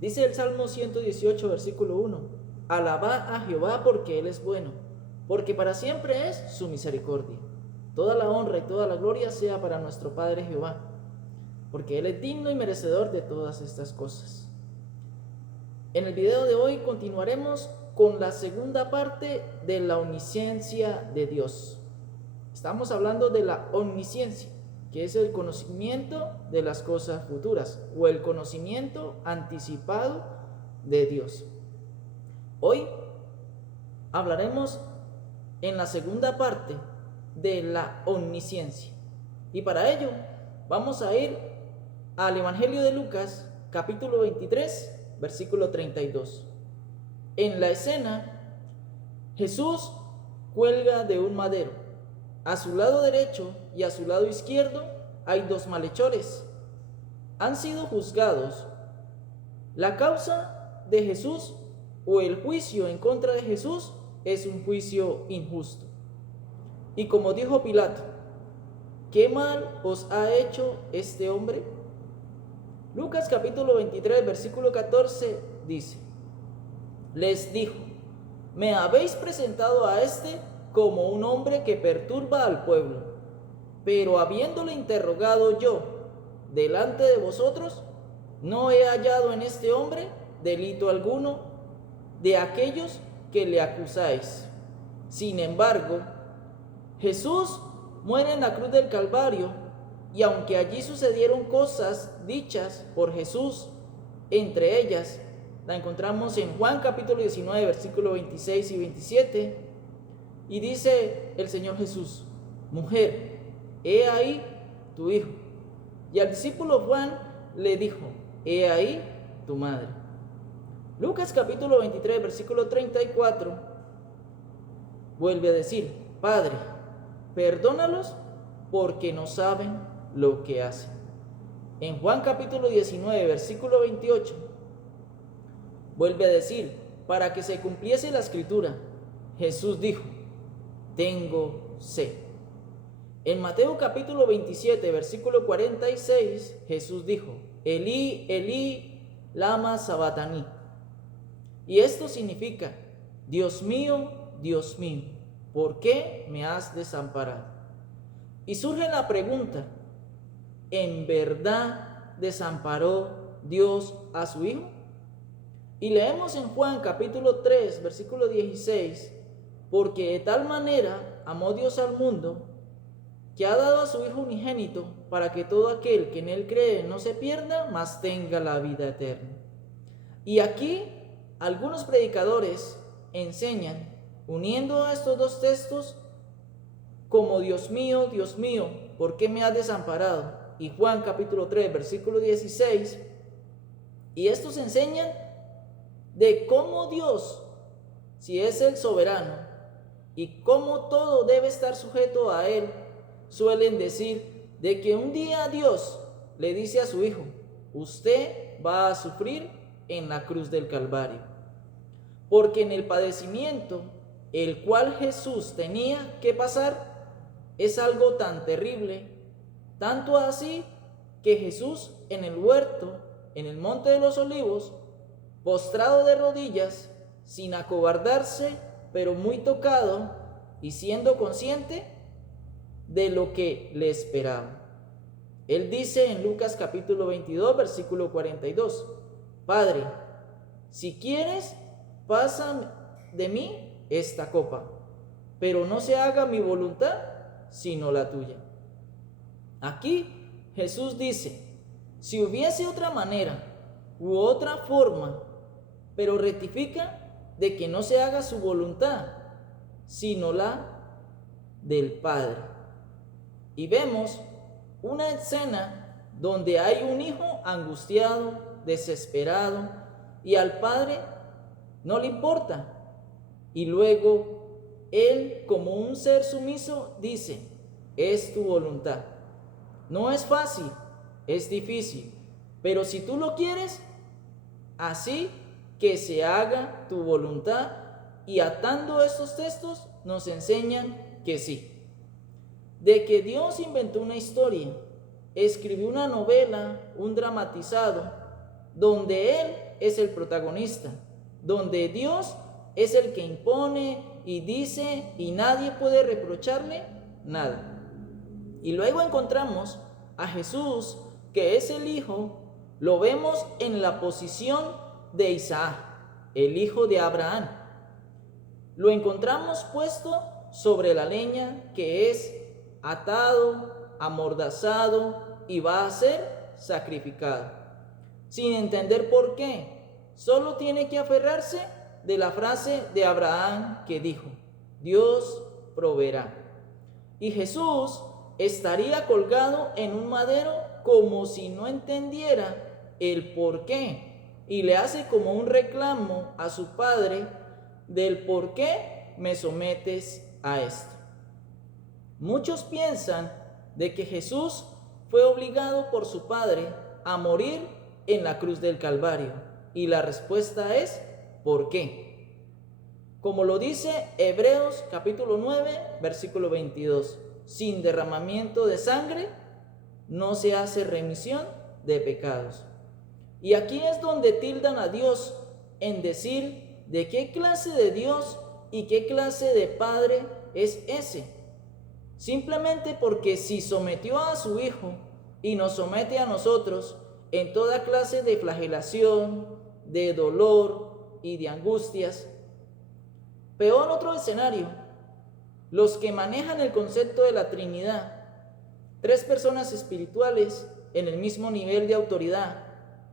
Dice el Salmo 118, versículo 1: Alabad a Jehová porque Él es bueno, porque para siempre es su misericordia. Toda la honra y toda la gloria sea para nuestro Padre Jehová, porque Él es digno y merecedor de todas estas cosas. En el video de hoy continuaremos con la segunda parte de la omnisciencia de Dios. Estamos hablando de la omnisciencia, que es el conocimiento de las cosas futuras o el conocimiento anticipado de Dios. Hoy hablaremos en la segunda parte de la omnisciencia, y para ello vamos a ir al Evangelio de Lucas, capítulo 23, versículo 32. En la escena, Jesús cuelga de un madero. A su lado derecho y a su lado izquierdo hay dos malhechores. Han sido juzgados. La causa de Jesús o el juicio en contra de Jesús es un juicio injusto. Y como dijo Pilato: ¿qué mal os ha hecho este hombre? Lucas capítulo 23, versículo 14 dice: les dijo: me habéis presentado a este como un hombre que perturba al pueblo, pero habiéndole interrogado yo delante de vosotros, no he hallado en este hombre delito alguno de aquellos que le acusáis. Sin embargo, Jesús muere en la cruz del Calvario, y aunque allí sucedieron cosas dichas por Jesús, entre ellas la encontramos en Juan capítulo 19, versículos 26 y 27, y dice el Señor Jesús: mujer, he ahí tu hijo. Y al discípulo Juan le dijo: he ahí tu madre. Lucas capítulo 23, versículo 34, vuelve a decir: Padre, perdónalos porque no saben lo que hacen. En Juan capítulo 19, versículo 28, vuelve a decir: para que se cumpliese la escritura, Jesús dijo: tengo sed. En Mateo capítulo 27, versículo 46, Jesús dijo: Elí, Elí, lama sabataní. Y esto significa: Dios mío, ¿por qué me has desamparado? Y surge la pregunta: ¿en verdad desamparó Dios a su Hijo? Y leemos en Juan capítulo 3, versículo 16: porque de tal manera amó Dios al mundo, que ha dado a su Hijo unigénito, para que todo aquel que en Él cree no se pierda, mas tenga la vida eterna. Y aquí algunos predicadores enseñan, uniendo a estos dos textos, como Dios mío, ¿por qué me has desamparado? Y Juan capítulo 3, versículo 16, y estos enseñan de cómo Dios, si es el soberano, y cómo todo debe estar sujeto a Él, suelen decir de que un día Dios le dice a su Hijo: usted va a sufrir en la cruz del Calvario, porque en el padecimiento el cual Jesús tenía que pasar es algo tan terrible, tanto así que Jesús en el huerto, en el monte de los olivos, postrado de rodillas, sin acobardarse, pero muy tocado y siendo consciente de lo que le esperaba. Él dice en Lucas capítulo 22, versículo 42: Padre, si quieres, pasa de mí esta copa, pero no se haga mi voluntad, sino la tuya. Aquí Jesús dice: si hubiese otra manera u otra forma, pero rectifica de que no se haga su voluntad, sino la del Padre. Y vemos una escena donde hay un hijo angustiado, desesperado, y al padre no le importa. Y luego él, como un ser sumiso, dice: es tu voluntad. No es fácil, es difícil, pero si tú lo quieres, así que se haga tu voluntad. Y atando estos textos nos enseñan que sí, de que Dios inventó una historia, escribió una novela, un dramatizado, donde Él es el protagonista, donde Dios es el que impone y dice y nadie puede reprocharle nada. Y luego encontramos a Jesús, que es el Hijo, lo vemos en la posición de Isaac, el hijo de Abraham. Lo encontramos puesto sobre la leña, que es atado, amordazado y va a ser sacrificado. Sin entender por qué, solo tiene que aferrarse de la frase de Abraham que dijo: Dios proveerá. Y Jesús estaría colgado en un madero como si no entendiera el por qué, y le hace como un reclamo a su padre del por qué me sometes a esto. Muchos piensan de que Jesús fue obligado por su padre a morir en la cruz del Calvario, y la respuesta es ¿por qué? Como lo dice Hebreos capítulo 9, versículo 22, sin derramamiento de sangre no se hace remisión de pecados. Y aquí es donde tildan a Dios en decir de qué clase de Dios y qué clase de Padre es ese. Simplemente porque si sometió a su Hijo y nos somete a nosotros en toda clase de flagelación, de dolor y de angustias. Peor otro escenario, los que manejan el concepto de la Trinidad, 3 personas espirituales en el mismo nivel de autoridad,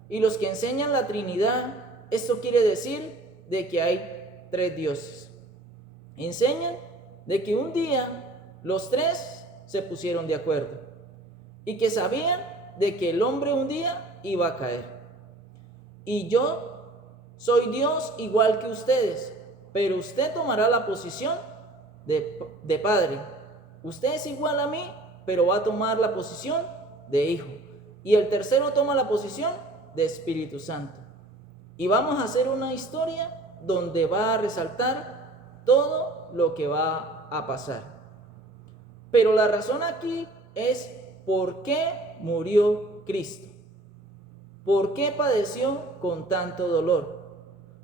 y los que enseñan la Trinidad, esto quiere decir de que hay 3 dioses. Enseñan de que un día los 3 se pusieron de acuerdo y que sabían de que el hombre un día iba a caer. Y yo soy Dios igual que ustedes, pero usted tomará la posición de padre. Usted es igual a mí, pero va a tomar la posición de hijo. Y el tercero toma la posición de Espíritu Santo. Y vamos a hacer una historia donde va a resaltar todo lo que va a pasar. Pero la razón aquí es ¿por qué murió Cristo? ¿Por qué padeció con tanto dolor?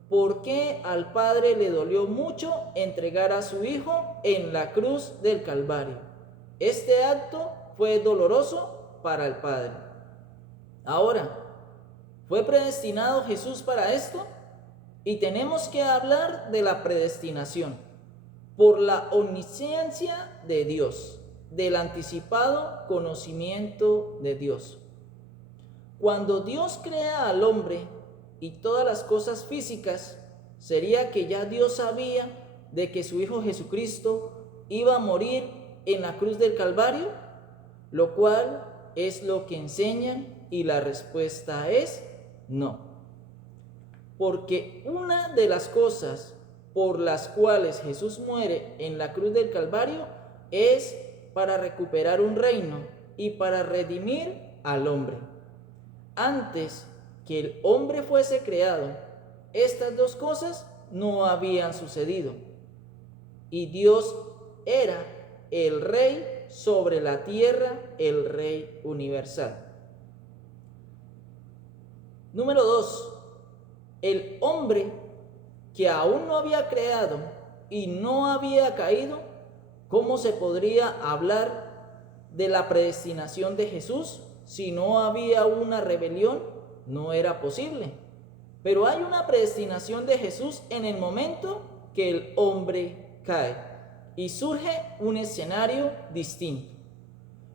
¿Por qué al Padre le dolió mucho entregar a su Hijo en la cruz del Calvario? Este acto fue doloroso para el Padre. Ahora, ¿fue predestinado Jesús para esto? Y tenemos que hablar de la predestinación por la omnisciencia de Dios, del anticipado conocimiento de Dios. Cuando Dios crea al hombre y todas las cosas físicas, sería que ya Dios sabía de que su Hijo Jesucristo iba a morir en la cruz del Calvario, lo cual es lo que enseñan, y la respuesta es no. Porque una de las cosas por las cuales Jesús muere en la cruz del Calvario es para recuperar un reino y para redimir al hombre. Antes que el hombre fuese creado, estas 2 cosas no habían sucedido. Y Dios era el Rey sobre la tierra, el Rey universal. Número 2. El hombre que aún no había creado y no había caído, ¿cómo se podría hablar de la predestinación de Jesús si no había una rebelión? No era posible. Pero hay una predestinación de Jesús en el momento que el hombre cae y surge un escenario distinto.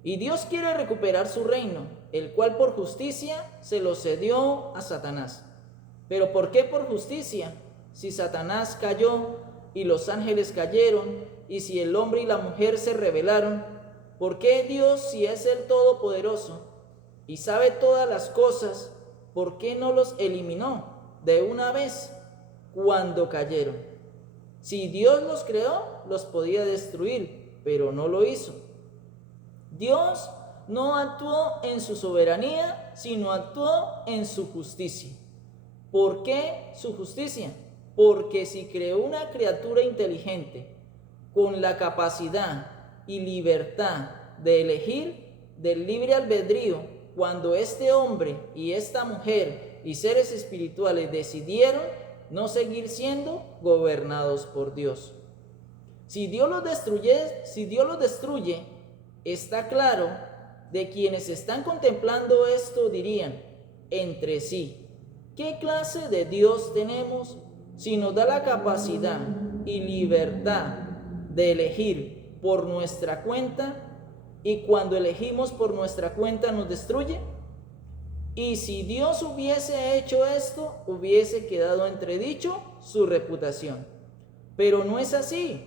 Y Dios quiere recuperar su reino, el cual por justicia se lo cedió a Satanás. ¿Pero por qué por justicia? Si Satanás cayó y los ángeles cayeron, y si el hombre y la mujer se rebelaron, ¿por qué Dios, si es el Todopoderoso y sabe todas las cosas, por qué no los eliminó de una vez cuando cayeron? Si Dios los creó, los podía destruir, pero no lo hizo. Dios no actuó en su soberanía, sino actuó en su justicia. ¿Por qué su justicia? Porque si creó una criatura inteligente con la capacidad y libertad de elegir del libre albedrío, cuando este hombre y esta mujer y seres espirituales decidieron no seguir siendo gobernados por Dios. Si Dios los destruye, está claro de quienes están contemplando esto dirían entre sí: ¿qué clase de Dios tenemos si nos da la capacidad y libertad de elegir por nuestra cuenta, y cuando elegimos por nuestra cuenta nos destruye? Y si Dios hubiese hecho esto, hubiese quedado entredicho su reputación. Pero no es así,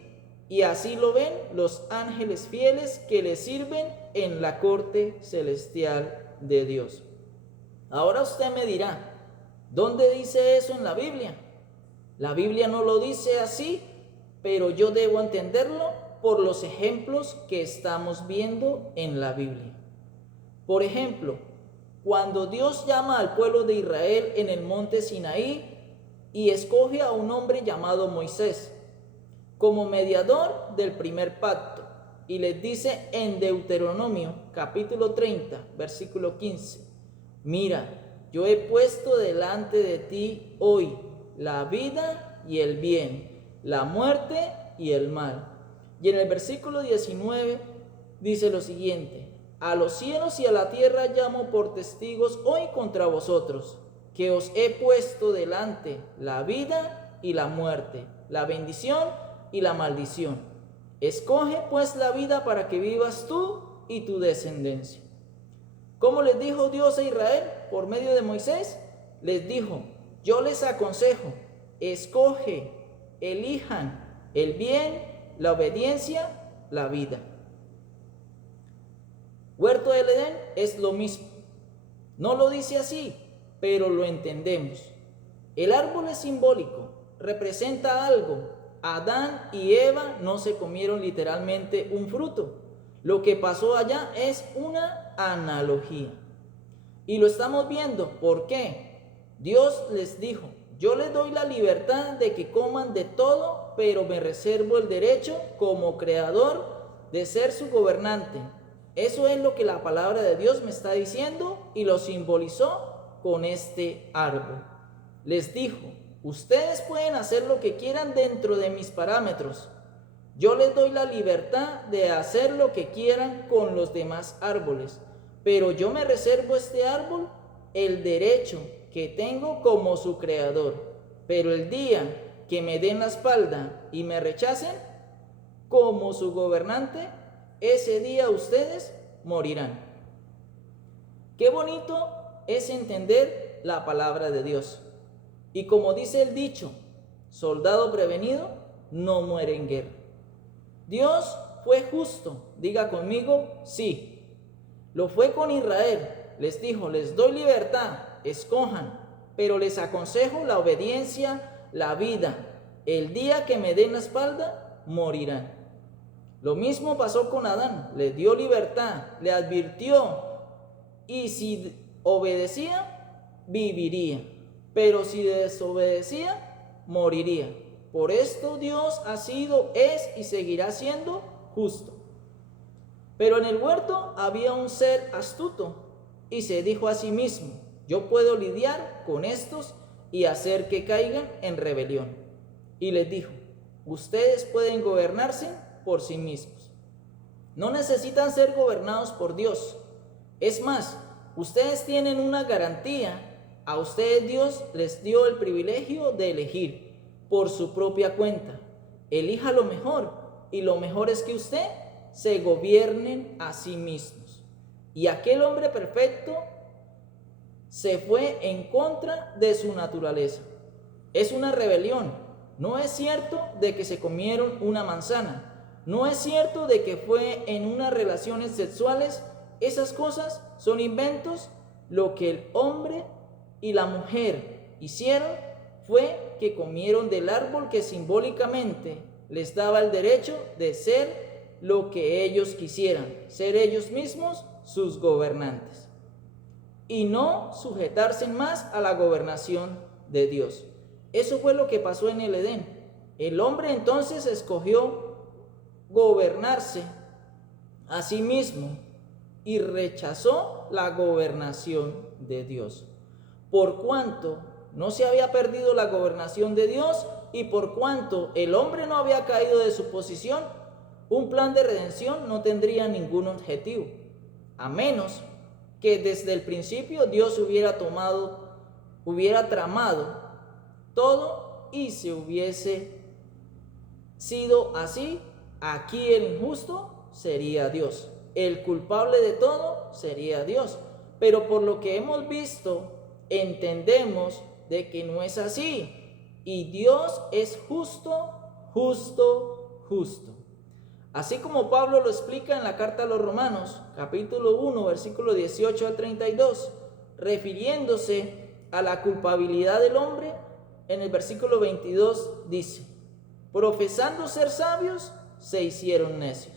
y así lo ven los ángeles fieles que le sirven en la corte celestial de Dios. Ahora usted me dirá, ¿dónde dice eso en la Biblia? La Biblia no lo dice así, pero yo debo entenderlo por los ejemplos que estamos viendo en la Biblia. Por ejemplo, cuando Dios llama al pueblo de Israel en el monte Sinaí y escoge a un hombre llamado Moisés como mediador del primer pacto, y les dice en Deuteronomio capítulo 30, versículo 15, mira, yo he puesto delante de ti hoy la vida y el bien, la muerte y el mal. Y en el versículo 19 dice lo siguiente: a los cielos y a la tierra llamo por testigos hoy contra vosotros, que os he puesto delante la vida y la muerte, la bendición y la maldición. Escoge pues la vida para que vivas tú y tu descendencia. ¿Cómo les dijo Dios a Israel por medio de Moisés? Les dijo: yo les aconsejo, escoge, elijan el bien, la obediencia, la vida. Huerto del Edén es lo mismo. No lo dice así, pero lo entendemos. El árbol es simbólico, representa algo. Adán y Eva no se comieron literalmente un fruto. Lo que pasó allá es una analogía. Y lo estamos viendo. ¿Por qué? Dios les dijo: yo les doy la libertad de que coman de todo, pero me reservo el derecho como creador de ser su gobernante. Eso es lo que la palabra de Dios me está diciendo, y lo simbolizó con este árbol. Les dijo: ustedes pueden hacer lo que quieran dentro de mis parámetros. Yo les doy la libertad de hacer lo que quieran con los demás árboles, pero yo me reservo este árbol el derecho que tengo como su creador. Pero el día que me den la espalda y me rechacen como su gobernante, ese día ustedes morirán. Qué bonito es entender la palabra de Dios. Y como dice el dicho, soldado prevenido no muere en guerra. Dios fue justo, diga conmigo, sí. Lo fue con Israel. Les dijo: les doy libertad, escojan, pero les aconsejo la obediencia, la vida. El día que me den la espalda, morirán. Lo mismo pasó con Adán. Le dio libertad, le advirtió, y si obedecía, viviría. Pero si desobedecía, moriría. Por esto Dios ha sido, es y seguirá siendo justo. Pero en el huerto había un ser astuto y se dijo a sí mismo: yo puedo lidiar con estos y hacer que caigan en rebelión. Y les dijo: ustedes pueden gobernarse por sí mismos. No necesitan ser gobernados por Dios. Es más, ustedes tienen una garantía. A ustedes Dios les dio el privilegio de elegir por su propia cuenta. Elija lo mejor, y lo mejor es que usted se gobiernen a sí mismos. Y aquel hombre perfecto se fue en contra de su naturaleza. Es una rebelión. No es cierto de que se comieron una manzana. No es cierto de que fue en unas relaciones sexuales. Esas cosas son inventos. Lo que el hombre y la mujer hicieron fue que comieron del árbol que simbólicamente les daba el derecho de ser lo que ellos quisieran, ser ellos mismos sus gobernantes, y no sujetarse más a la gobernación de Dios. Eso fue lo que pasó en el Edén. El hombre entonces escogió gobernarse a sí mismo y rechazó la gobernación de Dios. por cuanto no se había perdido la gobernación de Dios y por cuanto el hombre no había caído de su posición, un plan de redención no tendría ningún objetivo, a menos que desde el principio Dios hubiera tramado todo y se hubiese sido así. Aquí el injusto sería Dios, el culpable de todo sería Dios. Pero por lo que hemos visto, entendemos de que no es así. Y Dios es justo, justo, justo. Así como Pablo lo explica en la carta a los Romanos, capítulo 1, versículo 18 al 32, refiriéndose a la culpabilidad del hombre, en el versículo 22 dice: profesando ser sabios, se hicieron necios.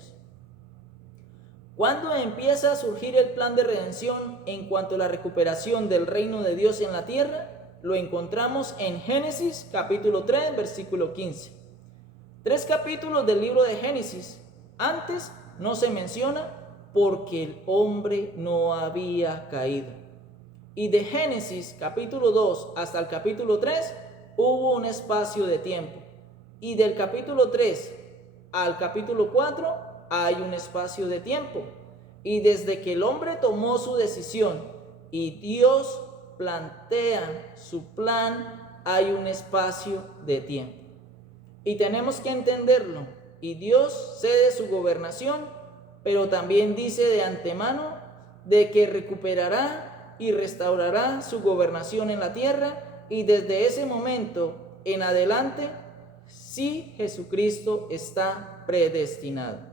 ¿Cuándo empieza a surgir el plan de redención en cuanto a la recuperación del reino de Dios en la tierra? Lo encontramos en Génesis capítulo 3, versículo 15. 3 capítulos del libro de Génesis. Antes no se menciona porque el hombre no había caído. Y de Génesis capítulo 2 hasta el capítulo 3 hubo un espacio de tiempo. Y del capítulo 3 al capítulo 4 hay un espacio de tiempo. Y desde que el hombre tomó su decisión y Dios plantea su plan, hay un espacio de tiempo. Y tenemos que entenderlo. Y Dios cede su gobernación, pero también dice de antemano de que recuperará y restaurará su gobernación en la tierra. Y desde ese momento en adelante, sí, Jesucristo está predestinado.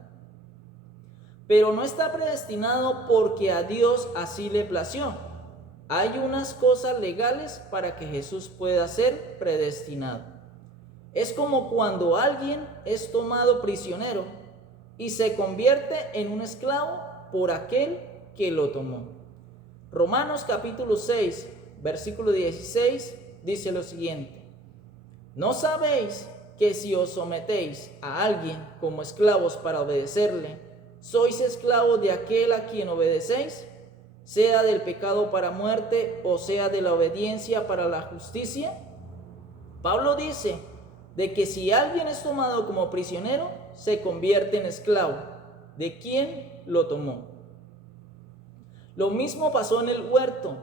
Pero no está predestinado porque a Dios así le plació. Hay unas cosas legales para que Jesús pueda ser predestinado. Es como cuando alguien es tomado prisionero y se convierte en un esclavo por aquel que lo tomó. Romanos capítulo 6, versículo 16 dice lo siguiente: ¿no sabéis que si os sometéis a alguien como esclavos para obedecerle, sois esclavos de aquel a quien obedecéis, sea del pecado para muerte o sea de la obediencia para la justicia? Pablo dice de que si alguien es tomado como prisionero, se convierte en esclavo de quien lo tomó. Lo mismo pasó en el huerto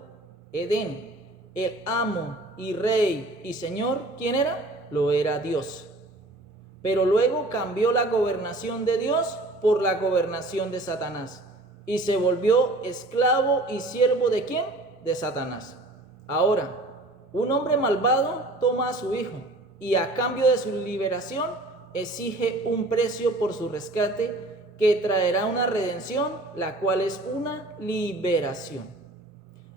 Edén. El amo y rey y señor, ¿quién era? Lo era Dios. Pero luego cambió la gobernación de Dios por la gobernación de Satanás y se volvió esclavo y siervo ¿de quién? De Satanás. Ahora, un hombre malvado toma a su hijo y a cambio de su liberación exige un precio por su rescate que traerá una redención, la cual es una liberación.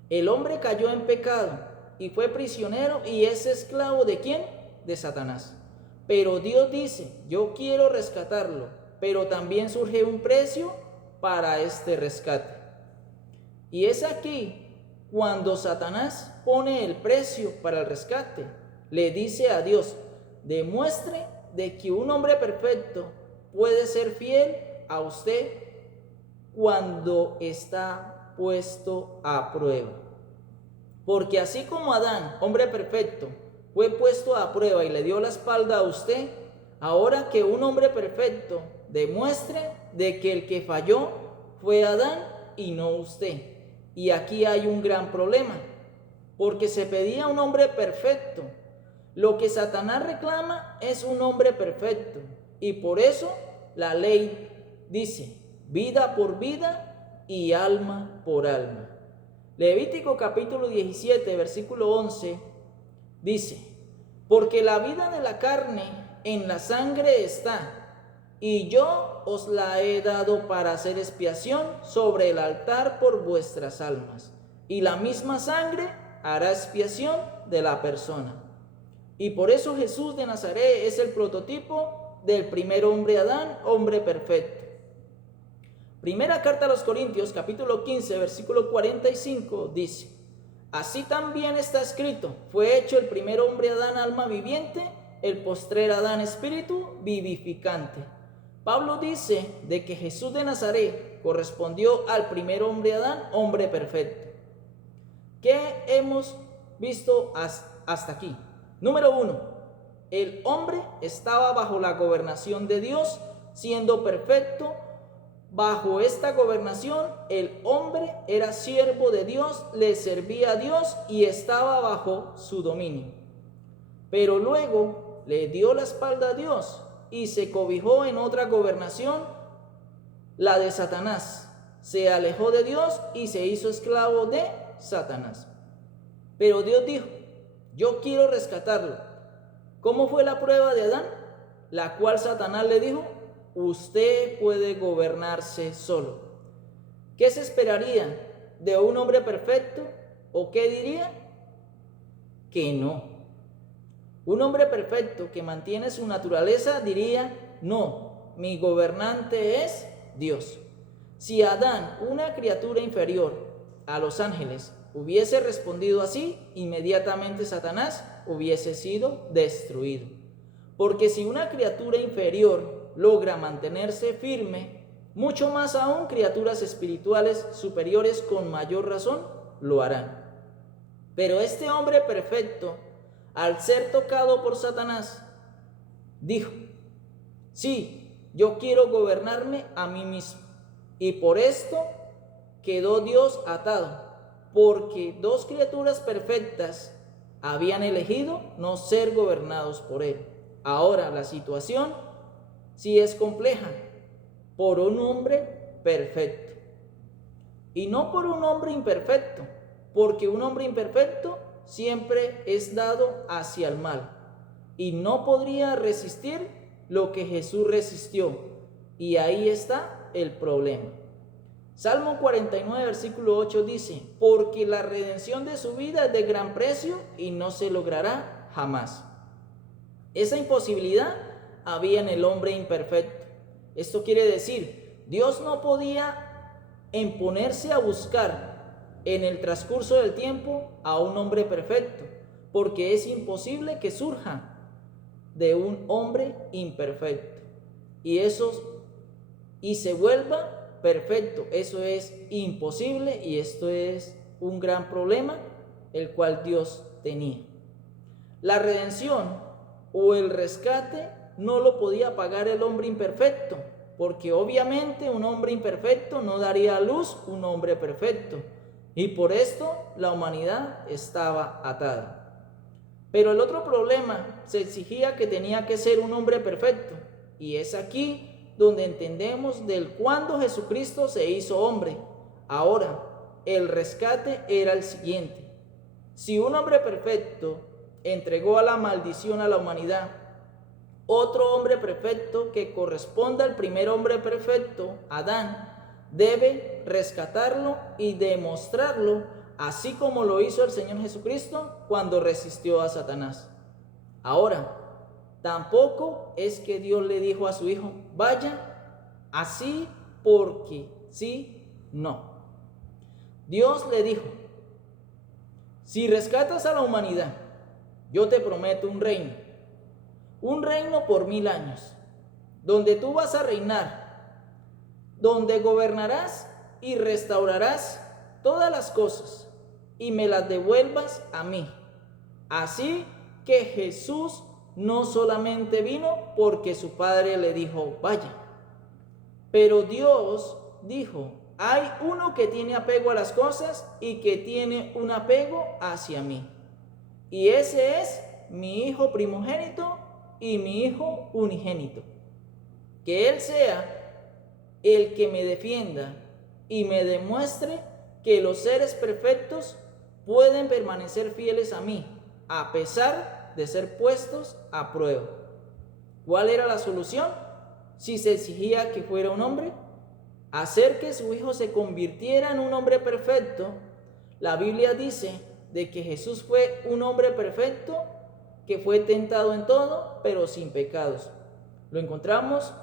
El hombre cayó en pecado y fue prisionero y es esclavo ¿de quién? De Satanás. Pero Dios dice: yo quiero rescatarlo, pero también surge un precio para este rescate. Y es aquí cuando Satanás pone el precio para el rescate. Le dice a Dios: demuestre de que un hombre perfecto puede ser fiel a usted cuando está puesto a prueba. Porque así como Adán, hombre perfecto, fue puesto a prueba y le dio la espalda a usted, ahora que un hombre perfecto demuestre de que el que falló fue Adán y no usted. Y aquí hay un gran problema, porque se pedía un hombre perfecto. Lo que Satanás reclama es un hombre perfecto, y por eso la ley dice: vida por vida y alma por alma. Levítico capítulo 17, versículo 11 dice: porque la vida de la carne en la sangre está, y yo os la he dado para hacer expiación sobre el altar por vuestras almas, y la misma sangre hará expiación de la persona. Y por eso Jesús de Nazaret es el prototipo del primer hombre Adán, hombre perfecto. Primera carta a los Corintios, capítulo 15, versículo 45, dice: así también está escrito, fue hecho el primer hombre Adán alma viviente, el postrer Adán espíritu vivificante. Pablo dice de que Jesús de Nazaret correspondió al primer hombre Adán, hombre perfecto. ¿Qué hemos visto hasta aquí. Número 1. El hombre estaba bajo la gobernación de Dios, siendo perfecto. Bajo esta gobernación, el hombre era siervo de Dios, le servía a Dios y estaba bajo su dominio. Pero luego le dio la espalda a Dios y se cobijó en otra gobernación, la de Satanás. Se alejó de Dios y se hizo esclavo de Satanás. Pero Dios dijo: yo quiero rescatarlo. ¿Cómo fue la prueba de Adán? La cual Satanás le dijo: usted puede gobernarse solo. ¿Qué se esperaría de un hombre perfecto? ¿O qué diría? Que no. Un hombre perfecto que mantiene su naturaleza diría: no, mi gobernante es Dios. Si Adán, una criatura inferior a los ángeles, hubiese respondido así, inmediatamente Satanás hubiese sido destruido. Porque si una criatura inferior logra mantenerse firme, mucho más aún criaturas espirituales superiores con mayor razón lo harán. Pero este hombre perfecto, al ser tocado por Satanás, dijo: sí, yo quiero gobernarme a mí mismo. Y por esto quedó Dios atado, porque dos criaturas perfectas habían elegido no ser gobernados por él. Ahora la situación sí es compleja, por un hombre perfecto y no por un hombre imperfecto, porque un hombre imperfecto siempre es dado hacia el mal y no podría resistir lo que Jesús resistió, y ahí está el problema. Salmo 49, versículo 8 dice: porque la redención de su vida es de gran precio y no se logrará jamás. Esa imposibilidad había en el hombre imperfecto. Esto quiere decir, Dios no podía ponerse a buscar en el transcurso del tiempo a un hombre perfecto, porque es imposible que surja de un hombre imperfecto y se vuelva perfecto. Eso es imposible, y esto es un gran problema el cual Dios tenía. La redención o el rescate no lo podía pagar el hombre imperfecto, porque obviamente un hombre imperfecto no daría a luz un hombre perfecto, y por esto la humanidad estaba atada. Pero el otro problema se exigía que tenía que ser un hombre perfecto, y es aquí donde entendemos del cuándo Jesucristo se hizo hombre. Ahora, el rescate era el siguiente: si un hombre perfecto entregó a la maldición a la humanidad, otro hombre perfecto que corresponda al primer hombre perfecto, Adán, debe rescatarlo y demostrarlo, así como lo hizo el Señor Jesucristo cuando resistió a Satanás. Ahora, tampoco es que Dios le dijo a su hijo: vaya así porque sí, no. Dios le dijo: si rescatas a la humanidad, yo te prometo un reino por 1000 años, donde tú vas a reinar, donde gobernarás y restaurarás todas las cosas y me las devuelvas a mí. Así que Jesús no solamente vino porque su padre le dijo vaya, pero Dios dijo: hay uno que tiene apego a las cosas y que tiene un apego hacia mí, y ese es mi hijo primogénito y mi hijo unigénito. Que Él sea el que me defienda y me demuestre que los seres perfectos pueden permanecer fieles a mí, a pesar de ser puestos a prueba. ¿Cuál era la solución? Si se exigía que fuera un hombre, hacer que su hijo se convirtiera en un hombre perfecto. La Biblia dice de que Jesús fue un hombre perfecto, que fue tentado en todo, pero sin pecados. Lo encontramos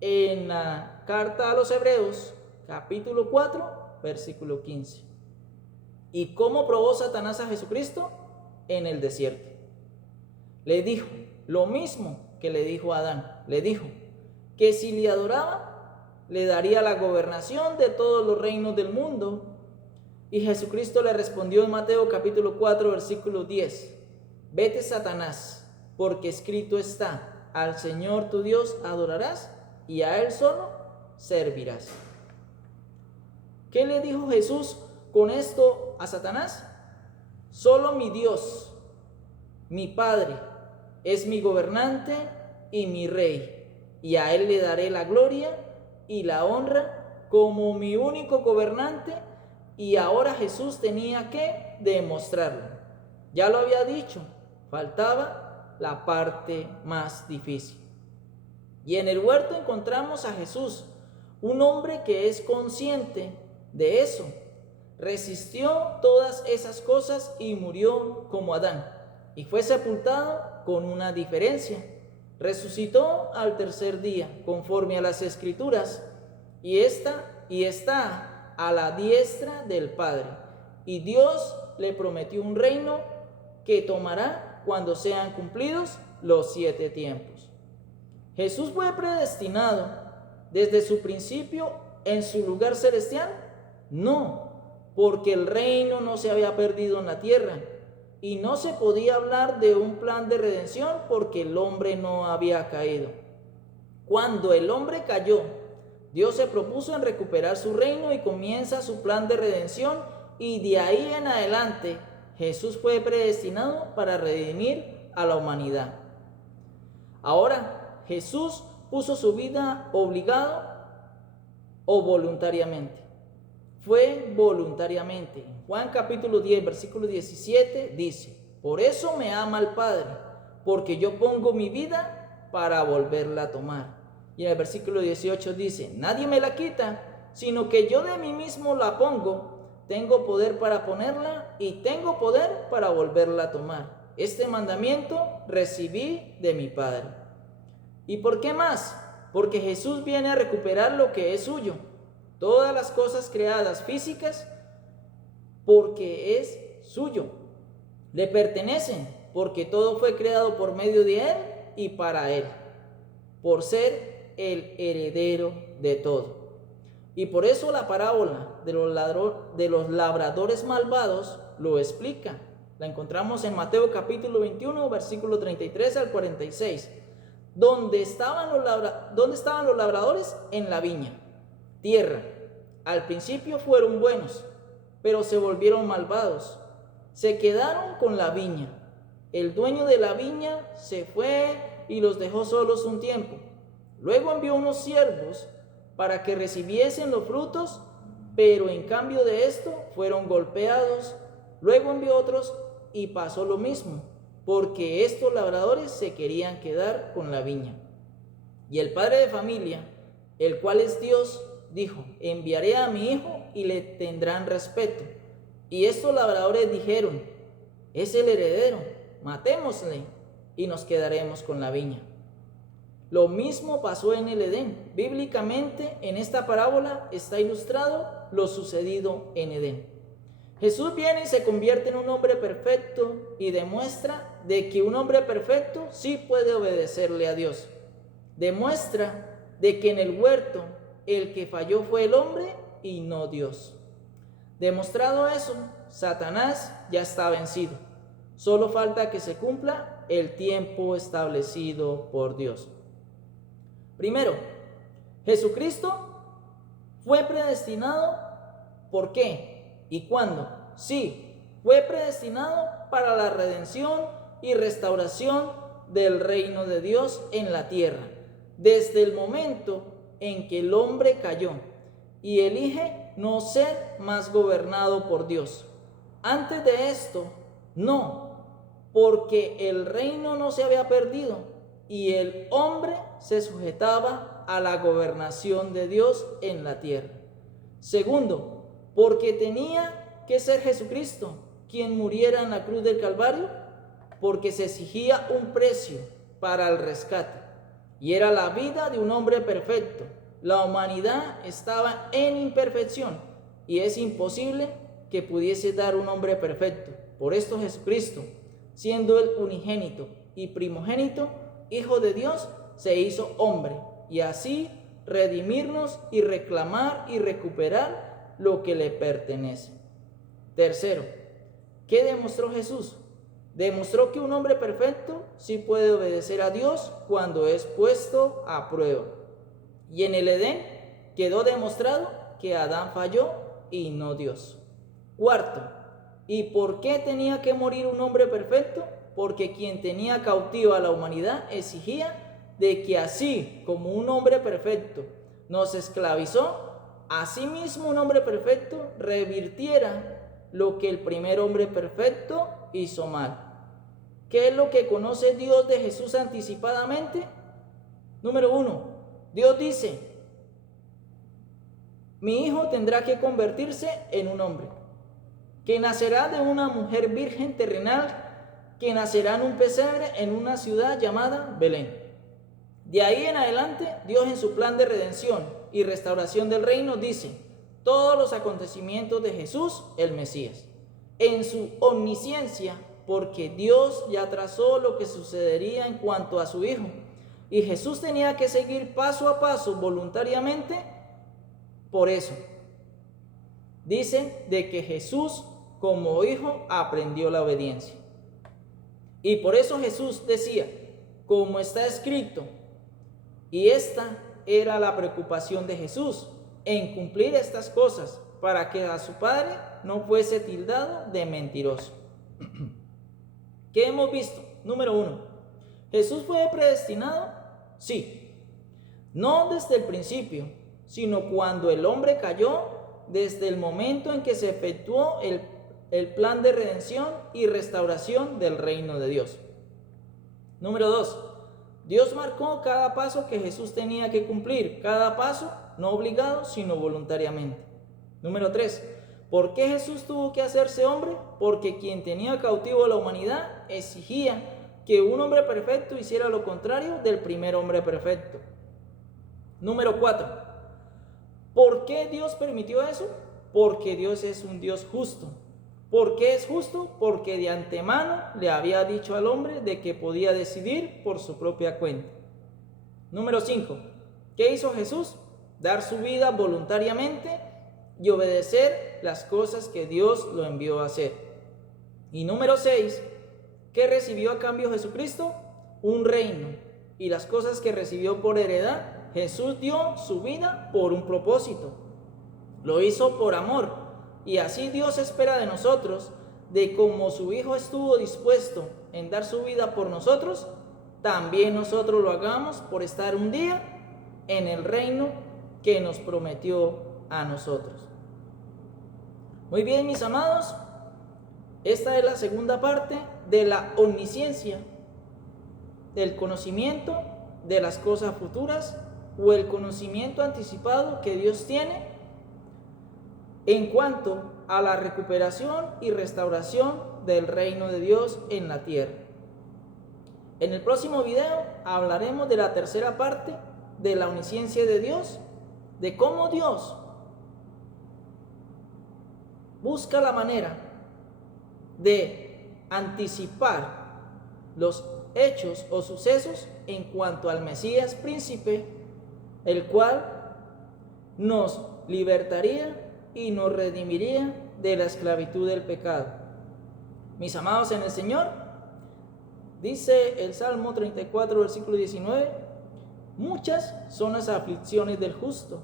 en la carta a los Hebreos, capítulo 4, versículo 15. ¿Y cómo probó Satanás a Jesucristo? En el desierto. Le dijo lo mismo que le dijo a Adán. Le dijo que si le adoraba, le daría la gobernación de todos los reinos del mundo, Y Jesucristo le respondió en Mateo capítulo 4, versículo 10: Vete, Satanás, porque escrito está: al Señor tu Dios adorarás y a Él solo servirás. ¿Qué le dijo Jesús con esto a Satanás? Solo mi Dios, mi Padre, es mi gobernante y mi Rey, y a Él le daré la gloria y la honra como mi único gobernante. Y ahora Jesús tenía que demostrarlo. Ya lo había dicho, faltaba la parte más difícil. Y en el huerto encontramos a Jesús, un hombre que es consciente de eso. Resistió todas esas cosas y murió como Adán. Y fue sepultado con una diferencia. Resucitó al tercer día, conforme a las Escrituras, y está a la diestra del Padre. Y Dios le prometió un reino que tomará cuando sean cumplidos los 7 tiempos. ¿Jesús fue predestinado desde su principio en su lugar celestial? No, porque el reino no se había perdido en la tierra y no se podía hablar de un plan de redención porque el hombre no había caído. Cuando el hombre cayó, Dios se propuso en recuperar su reino y comienza su plan de redención, y de ahí en adelante Jesús fue predestinado para redimir a la humanidad. Ahora, Jesús puso su vida obligado o voluntariamente. Fue voluntariamente. Juan capítulo 10, versículo 17 dice: por eso me ama el Padre, porque yo pongo mi vida para volverla a tomar. Y en el versículo 18 dice: nadie me la quita, sino que yo de mí mismo la pongo. Tengo poder para ponerla y tengo poder para volverla a tomar. Este mandamiento recibí de mi Padre. ¿Y por qué más? Porque Jesús viene a recuperar lo que es suyo. Todas las cosas creadas físicas, porque es suyo. Le pertenecen, porque todo fue creado por medio de Él y para Él, por ser el heredero de todo. Y por eso la parábola de los labradores malvados lo explica. La encontramos en Mateo capítulo 21, versículo 33 al 46. ¿Dónde estaban los labradores? En la viña, tierra. Al principio fueron buenos, pero se volvieron malvados. Se quedaron con la viña. El dueño de la viña se fue y los dejó solos un tiempo. Luego envió unos siervos para que recibiesen los frutos, pero en cambio de esto fueron golpeados. Luego envió otros y pasó lo mismo, porque estos labradores se querían quedar con la viña. Y el padre de familia, el cual es Dios, dijo: enviaré a mi hijo y le tendrán respeto. Y estos labradores dijeron: es el heredero, matémosle y nos quedaremos con la viña. Lo mismo pasó en el Edén. Bíblicamente, en esta parábola está ilustrado lo sucedido en Edén. Jesús viene y se convierte en un hombre perfecto y demuestra de que un hombre perfecto sí puede obedecerle a Dios. Demuestra de que en el huerto el que falló fue el hombre y no Dios. Demostrado eso, Satanás ya está vencido. Solo falta que se cumpla el tiempo establecido por Dios. Primero, Jesucristo fue predestinado. ¿Por qué? ¿Y cuándo? Sí, fue predestinado para la redención y restauración del reino de Dios en la tierra, desde el momento en que el hombre cayó y elige no ser más gobernado por Dios. Antes de esto, no, porque el reino no se había perdido y el hombre se sujetaba a la gobernación de Dios en la tierra. Segundo, porque tenía que ser Jesucristo quien muriera en la cruz del Calvario, porque se exigía un precio para el rescate, y era la vida de un hombre perfecto. La humanidad estaba en imperfección, y es imposible que pudiese dar un hombre perfecto. Por esto Jesucristo, siendo el unigénito y primogénito, Hijo de Dios, se hizo hombre, y así redimirnos y reclamar y recuperar lo que le pertenece. Tercero, ¿qué demostró Jesús? Demostró que un hombre perfecto sí puede obedecer a Dios cuando es puesto a prueba. Y en el Edén quedó demostrado que Adán falló y no Dios. Cuarto, ¿y por qué tenía que morir un hombre perfecto? Porque quien tenía cautiva a la humanidad exigía de que así como un hombre perfecto nos esclavizó, asimismo un hombre perfecto revirtiera lo que el primer hombre perfecto hizo mal. ¿Qué es lo que conoce Dios de Jesús anticipadamente? Número 1, Dios dice: mi hijo tendrá que convertirse en un hombre, que nacerá de una mujer virgen terrenal, que nacerá en un pesebre en una ciudad llamada Belén. De ahí en adelante, Dios en su plan de redención y restauración del reino dice todos los acontecimientos de Jesús, el Mesías, en su omnisciencia, porque Dios ya trazó lo que sucedería en cuanto a su Hijo, y Jesús tenía que seguir paso a paso voluntariamente. Por eso dicen de que Jesús como hijo aprendió la obediencia. Y por eso Jesús decía, como está escrito, y esta era la preocupación de Jesús, en cumplir estas cosas, para que a su Padre no fuese tildado de mentiroso. ¿Qué hemos visto? Número 1, ¿Jesús fue predestinado? Sí. No desde el principio, sino cuando el hombre cayó, desde el momento en que se efectuó el plan de redención y restauración del reino de Dios. Número 2, Dios marcó cada paso que Jesús tenía que cumplir, cada paso no obligado, sino voluntariamente. Número 3, ¿por qué Jesús tuvo que hacerse hombre? Porque quien tenía cautivo a la humanidad exigía que un hombre perfecto hiciera lo contrario del primer hombre perfecto. Número 4, ¿por qué Dios permitió eso? Porque Dios es un Dios justo. ¿Por qué es justo? Porque de antemano le había dicho al hombre de que podía decidir por su propia cuenta. Número 5, ¿qué hizo Jesús? Dar su vida voluntariamente y obedecer las cosas que Dios lo envió a hacer. Y número 6, ¿qué recibió a cambio Jesucristo? Un reino. Y las cosas que recibió por heredad, Jesús dio su vida por un propósito. Lo hizo por amor. Y así Dios espera de nosotros, de como su Hijo estuvo dispuesto en dar su vida por nosotros, también nosotros lo hagamos por estar un día en el reino que nos prometió a nosotros. Muy bien, mis amados, esta es la segunda parte de la omnisciencia, del conocimiento de las cosas futuras o el conocimiento anticipado que Dios tiene en cuanto a la recuperación y restauración del reino de Dios en la tierra. En el próximo video hablaremos de la tercera parte de la omnisciencia de Dios, de cómo Dios busca la manera de anticipar los hechos o sucesos en cuanto al Mesías príncipe, el cual nos libertaría y nos redimiría de la esclavitud del pecado. Mis amados en el Señor, dice el Salmo 34, versículo 19, muchas son las aflicciones del justo,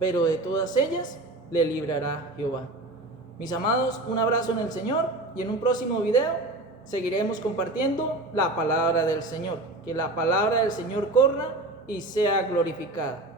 pero de todas ellas le librará Jehová. Mis amados, un abrazo en el Señor y en un próximo video seguiremos compartiendo la palabra del Señor. Que la palabra del Señor corra y sea glorificada.